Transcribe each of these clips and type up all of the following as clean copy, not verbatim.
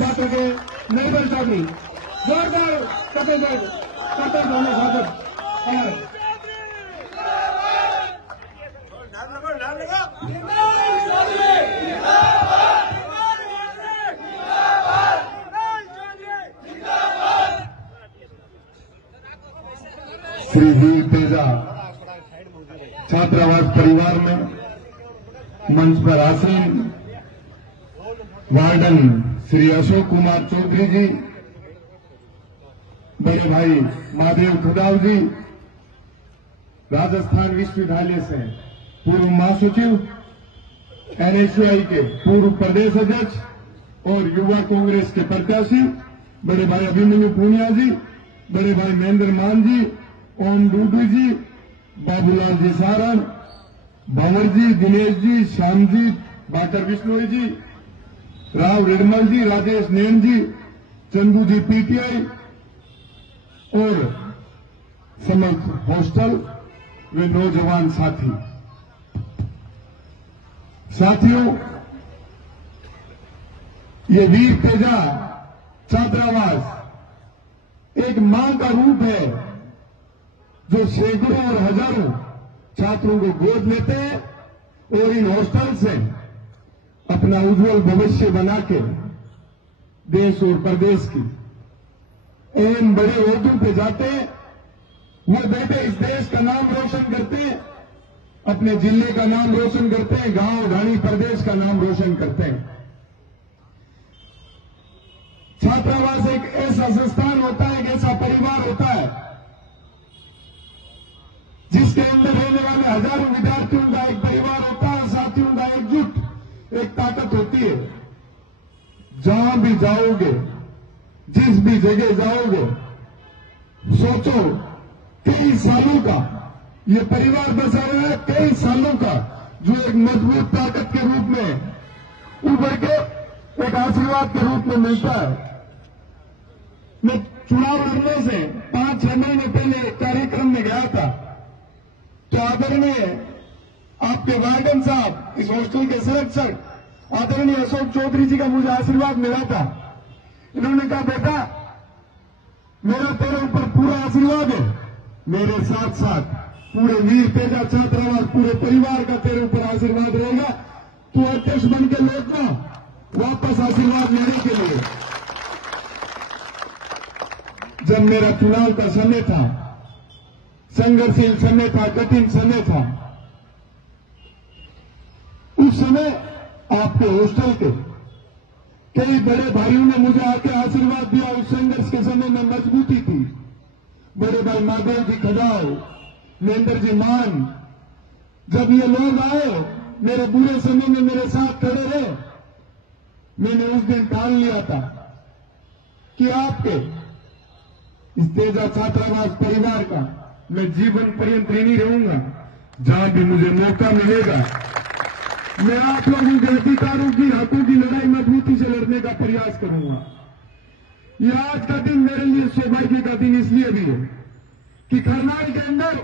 बात के निर्मल चौधरी जोरदार कपिल स्वागत। श्री वीर तेजा छात्रावास परिवार में मंच पर आसीन वार्डन श्री अशोक कुमार चौधरी जी, बड़े भाई महादेव खदाव जी, राजस्थान विश्वविद्यालय से पूर्व महासचिव, एनएसयूआई के पूर्व प्रदेश अध्यक्ष और युवा कांग्रेस के प्रत्याशी बड़े भाई अभिमन्यु पूनिया जी, बड़े भाई महेंद्र मान जी, ओम डूडू जी, बाबूलाल जी सारण, भंवर जी, दिनेश जी, श्याम जी, बाटर विष्णोई जी, राव रिडमल जी, राजेश नैन जी, चंदू जी पीटीआई और समर्थ हॉस्टल वे नौजवान साथियों, ये वीर तेजा छात्रावास एक मां का रूप है जो सैकड़ों और हजारों छात्रों को गोद लेते हैं और इन हॉस्टल से अपना उज्जवल भविष्य बना के देश और प्रदेश की एन बड़े ओहदों पे जाते हैं। वो बेटे इस देश का नाम रोशन करते हैं, अपने जिले का नाम रोशन करते हैं, गांव ढाणी प्रदेश का नाम रोशन करते हैं। छात्रावास एक ऐसा संस्थान होता है, एक ऐसा परिवार होता है जिसके अंदर रहने वाले हजारों विद्यार्थियों का एक परिवार होता है, साथियों का एकजुट एक ताकत होती है। जहां भी जाओगे, जिस भी जगह जाओगे, सोचो कई सालों का ये परिवार बसा रहा है, कई सालों का जो एक मजबूत ताकत के रूप में उभर के एक आशीर्वाद के रूप में मिलता है। मैं चुनाव लड़ने से 5-6 महीने पहले एक कार्यक्रम में गया था, तो आदरणीय आपके वार्डन साहब, इस हॉस्टल के संरक्षक आदरणीय अशोक चौधरी जी का मुझे आशीर्वाद मिला था। इन्होंने कहा, बेटा मेरा तेरे ऊपर पूरा आशीर्वाद है, मेरे साथ साथ पूरे वीर तेजा छात्रावास पूरे परिवार का तेरे ऊपर आशीर्वाद रहेगा। तू अध्यक्ष बन के लौटना वापस आशीर्वाद लेने के लिए। जब मेरा चुनाव का समय था, संघर्षशील समय था, कठिन समय था, उस समय आपके हॉस्टल के कई बड़े भाइयों ने मुझे आके आशीर्वाद दिया। उस संघर्ष के समय में मजबूती थी। बड़े भाई महादेव जी खदाव, महेंद्र जी मान, जब ये लोग आए मेरे बुरे समय में मेरे साथ खड़े रहे, मैंने उस दिन ठान लिया था कि आपके इस तेजा छात्रावास परिवार का मैं जीवन पर्यंत ऋणी रहूंगा। जहां भी मुझे मौका मिलेगा मैं आप लोगों के अधिकारों की, हकों की लड़ाई मजबूती से लड़ने का प्रयास करूंगा। यह आज का दिन मेरे लिए सौभाग्य का दिन इसलिए भी है कि करनाल के अंदर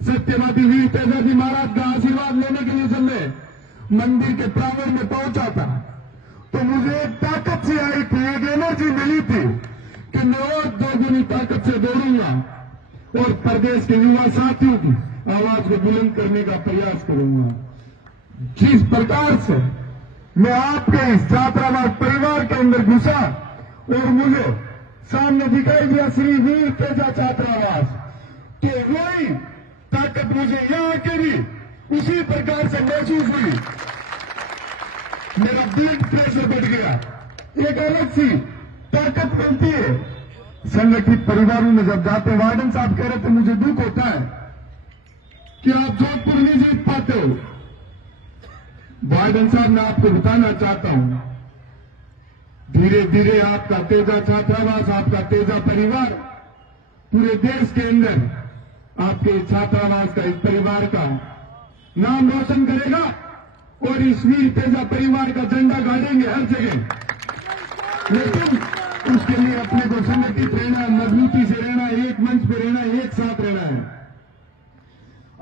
सत्यवादी वीर तेजा जी महाराज का आशीर्वाद लेने के लिए जब मैं मंदिर के प्रांगण में पहुंचा था, तो मुझे एक ताकत से आई थी, एक एनर्जी मिली थी कि मैं और दोगुनी ताकत से दौड़ूंगा और प्रदेश के युवा साथियों की आवाज को बुलंद करने का प्रयास करूंगा। जिस प्रकार से मैं आपके इस छात्रावास परिवार के अंदर घुसा और मुझे सामने दिखाई दिया श्री वीर तेजा छात्रावास, तो वही ताकत मुझे यहां आके भी उसी प्रकार से महसूस हुई। मेरा ब्लड प्रेशर बढ़ गया, एक अलग सी ताकत मिलती है। संगठित परिवारों में जब जाते, वार्डन साहब कह रहे थे मुझे दुख होता है कि आप जोधपुर नहीं जीत पाते हो। वार्डन साहब मैं आपको बताना चाहता हूं, धीरे धीरे आपका तेजा छात्रावास, आपका तेजा परिवार पूरे देश के अंदर आपके छात्रावास का, इस परिवार का नाम रोशन करेगा और इस वीर तेजा परिवार का झंडा गाड़ेंगे हर जगह। लेकिन उसके लिए अपने को संगठित रहना है, मजबूती से रहना है, एक मंच पे रहना है, एक साथ रहना है।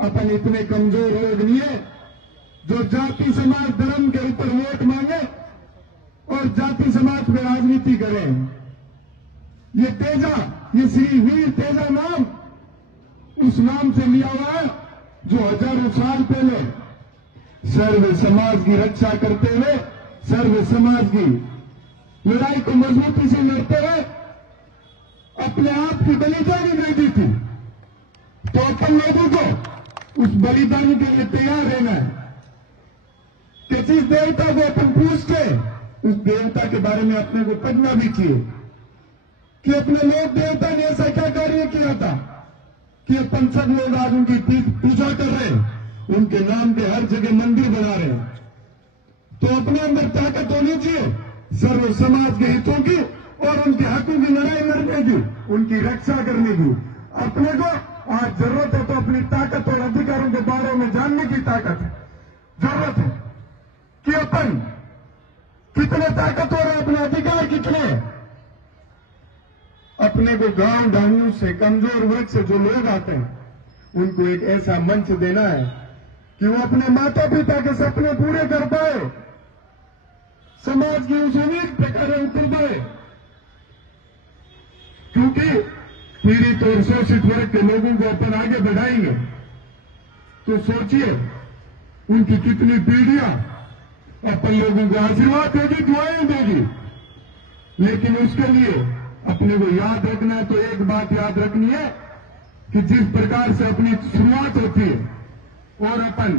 अपन इतने कमजोर लोग नहीं है जो जाति समाज धर्म के ऊपर वोट मांगे और जाति समाज में राजनीति करें। ये तेजा, ये श्री वीर तेजा नाम उस नाम से लिया हुआ है जो हजारों साल पहले सर्व समाज की रक्षा करते हुए, सर्व समाज की लड़ाई को मजबूती से लड़ते हुए अपने आप की बलिदानी दे दी थी। तो अपन लोगों को उस बलिदानी के लिए तैयार रहना है कि जिस देवता को अपन पूछते उस देवता के बारे में अपने को पढ़ना भी चाहिए कि अपने लोक देवता ने ऐसा क्या कार्य किया था कि अपन सब लोग आज उनकी पूजा कर रहे हैं, उनके नाम के हर जगह मंदिर बना रहे हैं। तो अपने अंदर ताकत होनी चाहिए सर्व समाज के हितों की और उनके हकों की लड़ाई लड़ने की, उनकी रक्षा करने की। अपने को आज जरूरत है तो अपनी ताकत और अधिकारों के बारे में जानने की ताकत है, जरूरत है कि अपन कितने ताकतवर है, अपने अधिकार कितने हैं। अपने को गांव ढाणियों से, कमजोर वर्ग से जो लोग आते हैं उनको एक ऐसा मंच देना है कि वो अपने माता पिता के सपने पूरे कर पाए, समाज की उस उम्मीद पे खरे उतर पाए। क्योंकि पीड़ित और शोषित वर्ग के लोगों को अपन आगे बढ़ाएंगे तो सोचिए उनकी कितनी पीढ़ियां अपन लोगों को आशीर्वाद देगी, दुआएं देगी। लेकिन उसके लिए अपने को याद रखना है, तो एक बात याद रखनी है कि जिस प्रकार से अपनी शुरुआत होती है और अपन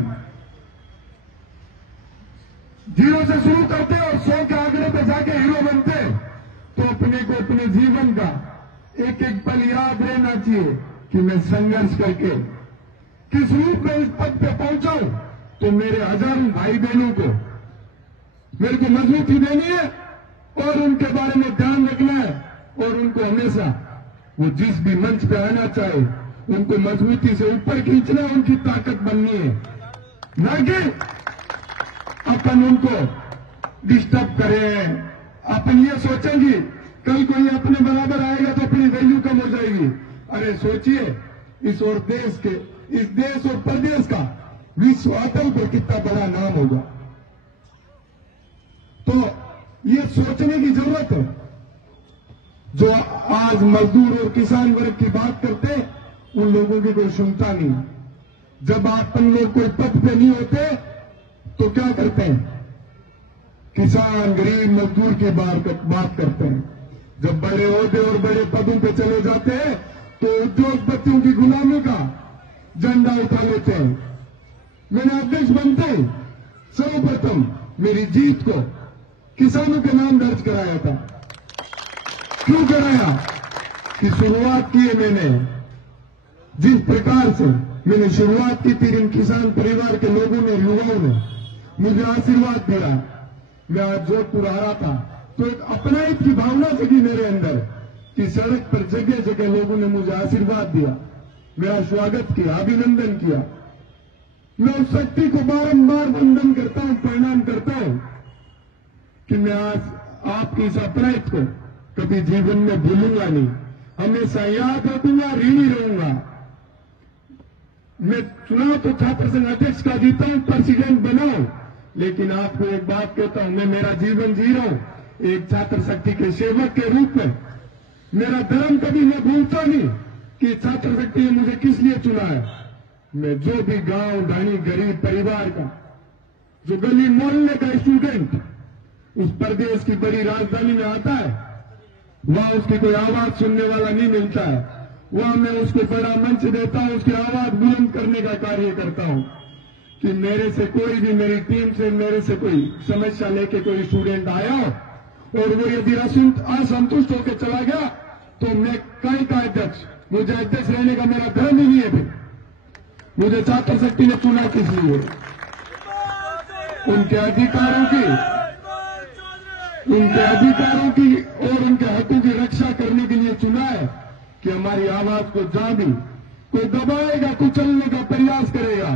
0 से शुरू करते हैं और 100 के आंकड़े पे जाके हीरो बनते हैं, तो अपने को अपने जीवन का एक एक पल याद रहना चाहिए कि मैं संघर्ष करके किस रूप में इस पद पे पहुंचा हूं। तो मेरे हजारों भाई बहनों को मेरे को मजबूती देनी है और उनके बारे में ध्यान रखना है और उनको हमेशा वो जिस भी मंच पे आना चाहे उनको मजबूती से ऊपर खींचना, उनकी ताकत बननी है, न कि अपन उनको डिस्टर्ब करें। अपन ये सोचेंगे कल कोई अपने बराबर आएगा तो अपनी वैल्यू कम हो जाएगी। अरे सोचिए इस देश और प्रदेश का विश्व अटल पर कितना बड़ा नाम होगा। तो ये सोचने की जरूरत है। जो आज मजदूर और किसान वर्ग की बात करते उन लोगों की कोई सुनता नहीं। जब अपन लोग कोई पद पे नहीं होते तो क्या करते हैं, किसान गरीब मजदूर की बात करते हैं। जब बड़े ओहदे और बड़े पदों पे चले जाते हैं तो उद्योगपतियों की गुलामी का झंडा उठा लेते हैं। मैंने अध्यक्ष बनते सर्वप्रथम मेरी जीत को किसानों के नाम दर्ज कराया था। क्यों कराया कि शुरुआत की है मैंने, जिस प्रकार से मैंने शुरुआत की थी, इन किसान परिवार के लोगों ने, युवाओं ने मुझे आशीर्वाद दिया। मैं आज जोधपुर आ रहा था तो एक अपनाइत की भावना जगी मेरे अंदर कि सड़क पर जगह जगह लोगों ने मुझे आशीर्वाद दिया, मेरा स्वागत किया, अभिनंदन किया। मैं उस शक्ति को बारंबार वंदन करता हूं, प्रणाम करता हूं कि मैं आज आपकी इस अपनाइत को कभी जीवन में भूलूंगा नहीं, हमेशा याद रखूंगा, ऋणी रहूंगा। मैं चुनाव तो छात्र संघ अध्यक्ष का जीता हूं, प्रेसिडेंट बना हूं, लेकिन आपको एक बात कहता हूं, मैं मेरा जीवन जी रहा हूं एक छात्र शक्ति के सेवक के रूप में। मेरा धर्म कभी मैं भूलता नहीं कि छात्र शक्ति ने मुझे किस लिए चुना है। मैं जो भी गांव ढाणी गरीब परिवार का, जो गली मोहल्ले का स्टूडेंट उस प्रदेश की बड़ी राजधानी में आता है, वहां उसकी कोई आवाज सुनने वाला नहीं मिलता है। वहां मैं उसको बड़ा मंच देता हूं, उसकी आवाज बुलंद करने का कार्य करता हूं कि मेरे से कोई भी, मेरी टीम से मेरे से कोई समस्या लेके कोई स्टूडेंट आया हो और वो यदि असंतुष्ट होकर चला गया तो मैं कई का अध्यक्ष, मुझे अध्यक्ष रहने का मेरा धर्म ही नहीं है। फिर मुझे छात्र शक्ति ने चुना किस लिए? उनके अधिकारों की और उनके हकों की रक्षा करने के लिए चुना है कि हमारी आवाज को जहां भी कोई दबाएगा, कुचलने का प्रयास करेगा,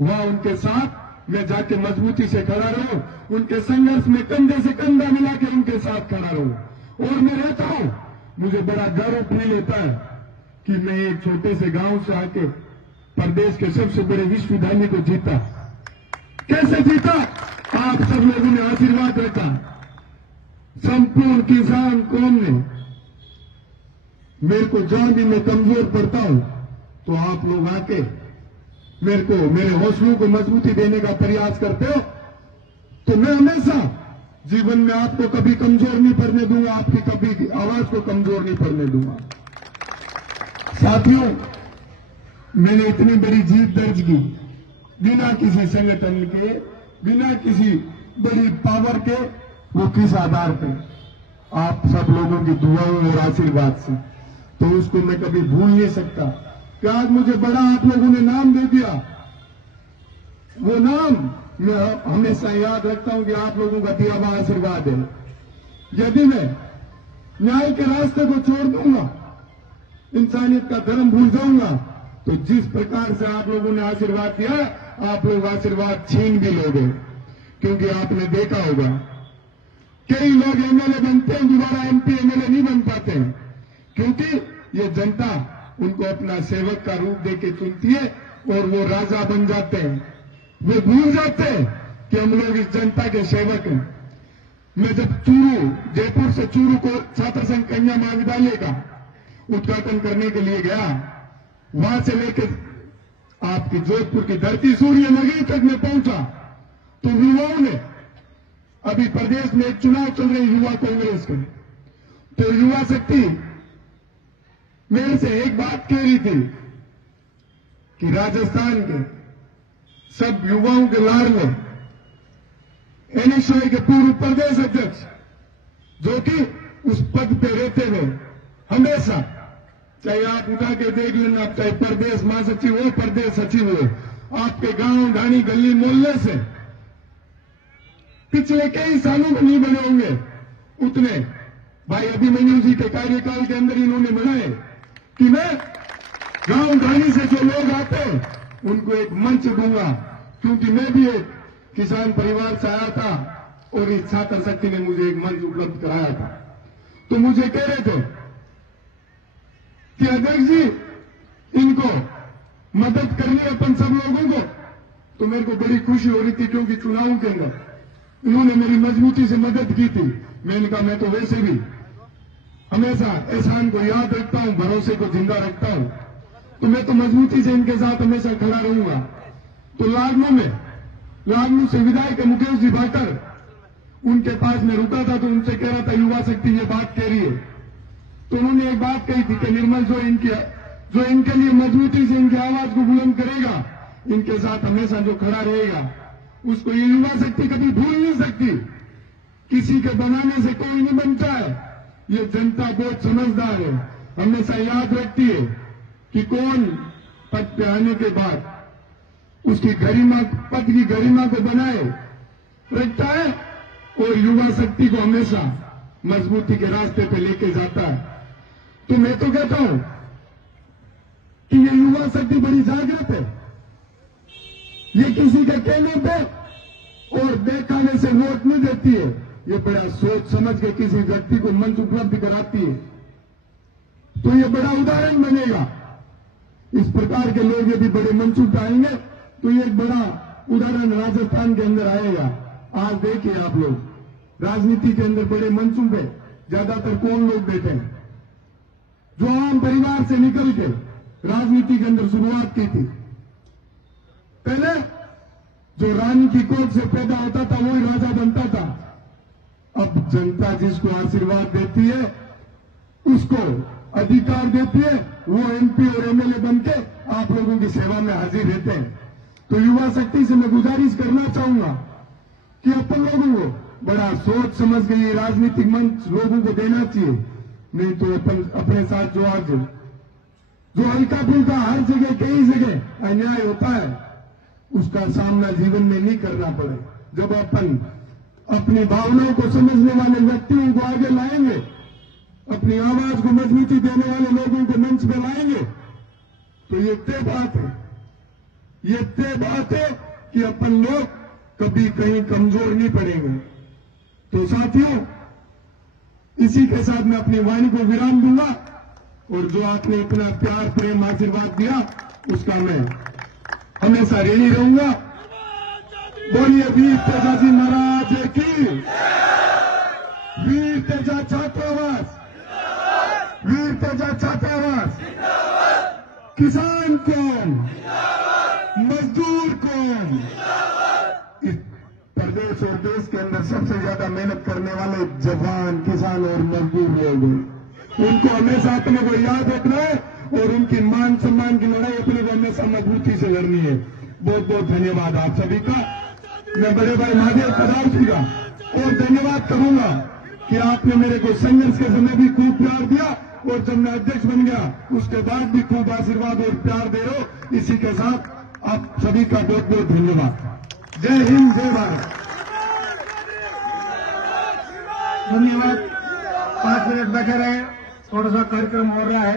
वहां उनके साथ मैं जाके मजबूती से खड़ा रहूं, उनके संघर्ष में कंधे से कंधा मिला के उनके साथ खड़ा रहूं। और मैं रहता हूं, मुझे बड़ा गर्व फील होता है कि मैं एक छोटे से गांव से आके प्रदेश के सबसे बड़े विश्वविद्यालय को जीता। कैसे जीता? आप सब लोगों ने आशीर्वाद रखा। संपूर्ण किसान कौम ने मेरे को जहां भी मैं कमजोर पड़ता हूं तो आप लोग आके मेरे को मेरे हौसलों को मजबूती देने का प्रयास करते हो, तो मैं हमेशा जीवन में आपको कभी कमजोर नहीं पड़ने दूंगा, आपकी कभी आवाज को कमजोर नहीं पड़ने दूंगा। साथियों, मैंने इतनी बड़ी जीत दर्ज की बिना किसी संगठन के, बिना किसी बड़ी पावर के। वो किस आधार पे? आप सब लोगों की दुआओं और आशीर्वाद से। तो उसको मैं कभी भूल नहीं सकता कि आज मुझे बड़ा आप लोगों ने नाम दे दिया। वो नाम मैं हमेशा याद रखता हूं कि आप लोगों का दिया हुआ आशीर्वाद है। यदि मैं न्याय के रास्ते को छोड़ दूंगा, इंसानियत का धर्म भूल जाऊंगा, तो जिस प्रकार से आप लोगों ने आशीर्वाद दिया, आप लोग आशीर्वाद छीन भी लोगे। क्योंकि आपने देखा होगा कई लोग एमएलए बनते हैं, दोबारा एमपी एमएलए नहीं बन पाते हैं, क्योंकि ये जनता उनको अपना सेवक का रूप देके चुनती है और वो राजा बन जाते हैं। वे भूल जाते हैं कि हम लोग इस जनता के सेवक हैं। मैं जब चूरू, जयपुर से चूरू को छात्र संघ कन्या महाविद्यालय का उद्घाटन करने के लिए गया, वहां से लेकर आपकी जोधपुर की धरती सूर्यनगरी तक में पहुंचा, तो युवाओं ने, अभी प्रदेश में एक चुनाव चल रहे युवा कांग्रेस के, तो युवा शक्ति मेरे से एक बात कह रही थी कि राजस्थान के सब युवाओं के लाड़ में एनएसयूआई के पूर्व प्रदेश अध्यक्ष, जो कि उस पद पे रहते हुए हमेशा, चाहे आप उठा के देख लेना, चाहे प्रदेश महासचिव हो, प्रदेश सचिव हो, आपके गांव ढाणी गली मोहल्ले से पिछले कई सालों में नहीं बने होंगे उतने भाई अभिमन्यु जी के कार्यकाल के अंदर इन्होंने बनाए कि मैं गांव ढाणी से जो लोग आते हैं उनको एक मंच दूंगा। क्योंकि मैं भी एक किसान परिवार से आया था और इस छात्र शक्ति ने मुझे एक मंच उपलब्ध कराया था। तो मुझे कह रहे थे कि अध्यक्ष जी, इनको मदद करनी है अपन सब लोगों को। तो मेरे को बड़ी खुशी हो रही थी, क्योंकि चुनाव के अंदर इन्होंने मेरी मजबूती से मदद की थी। मैंने कहा मैं तो वैसे भी हमेशा एहसान को याद रखता हूं, भरोसे को जिंदा रखता हूं, तो मैं तो मजबूती से इनके साथ हमेशा खड़ा रहूंगा। तो लागनू से विधायक मुकेश जी भाकर, उनके पास में रुका था, तो उनसे कह रहा था युवा शक्ति ये बात कह रही है। तो उन्होंने एक बात कही थी कि निर्मल जो इनके लिए मजबूती से इनकी आवाज को बुलंद करेगा, इनके साथ हमेशा जो खड़ा रहेगा, उसको ये युवा शक्ति कभी भूल नहीं सकती। किसी के बनाने से कोई नहीं बनता है। ये जनता बहुत समझदार है, हमेशा याद रखती है कि कौन पद पे आने के बाद उसकी गरिमा, पद की गरिमा को बनाए रखता है और युवा शक्ति को हमेशा मजबूती के रास्ते पे लेके जाता है। तो मैं तो कहता हूं कि ये युवा शक्ति बड़ी जागृत है। ये किसी के कहने पे और देखाने से वोट नहीं देती है, ये बड़ा सोच समझ के किसी व्यक्ति को मंच उपलब्ध कराती है। तो ये बड़ा उदाहरण बनेगा। इस प्रकार के लोग यदि बड़े मंच उठाएंगे तो ये एक बड़ा उदाहरण राजस्थान के अंदर आएगा। आज देखिए आप लोग राजनीति के अंदर बड़े मंचों पे ज्यादातर कौन लोग बैठे हैं? जो आम परिवार से निकल के राजनीति के अंदर शुरुआत की थी। पहले जो रानी की कोख से पैदा होता था वही राजा बनता था। अब जनता जिसको आशीर्वाद देती है, उसको अधिकार देती है, वो एमपी और एमएलए बनके आप लोगों की सेवा में हाजिर रहते हैं। तो युवा शक्ति से मैं गुजारिश करना चाहूंगा कि अपन लोगों को बड़ा सोच समझ के ये राजनीतिक मंच लोगों को देना चाहिए। नहीं तो अपन अपने साथ जो हल्का फुल्का हर जगह कई जगह अन्याय होता है, उसका सामना जीवन में नहीं करना पड़े। जब अपन अपनी भावनाओं को समझने वाले व्यक्तियों को आगे लाएंगे, अपनी आवाज को मजबूती देने वाले लोगों को मंच पे लाएंगे, तो ये तय बात है कि अपन लोग कभी कहीं कमजोर नहीं पड़ेंगे। तो साथियों, इसी के साथ मैं अपनी वाणी को विराम दूंगा और जो आपने इतना प्यार प्रेम आशीर्वाद दिया उसका मैं हमेशा ऋणी रहूंगा। बोलिए वीर प्रजाजी महाराज की। वीर तेजा छात्रावास, वीर तेजा छात्रावास, किसान कौन, मजदूर कौन, इस प्रदेश और देश के अंदर सबसे ज्यादा मेहनत करने वाले जवान, किसान और मजदूर लोग हैं। उनको हमेशा अपने को याद रखना है और उनकी मान सम्मान की लड़ाई अपने को हमेशा मजबूती से लड़नी है। बहुत बहुत धन्यवाद आप सभी का। मैं बड़े भाई महादेव कदाल जी का और धन्यवाद करूंगा कि आपने मेरे को संघर्ष के समय भी खूब प्यार दिया और जब मैं अध्यक्ष बन गया उसके बाद भी खूब आशीर्वाद और प्यार दे रहे हो। इसी के साथ आप सभी का बहुत बहुत धन्यवाद। जय हिंद, जय भारत। धन्यवाद। 5 मिनट बैठे रहे, थोड़ा सा कार्यक्रम हो रहा है।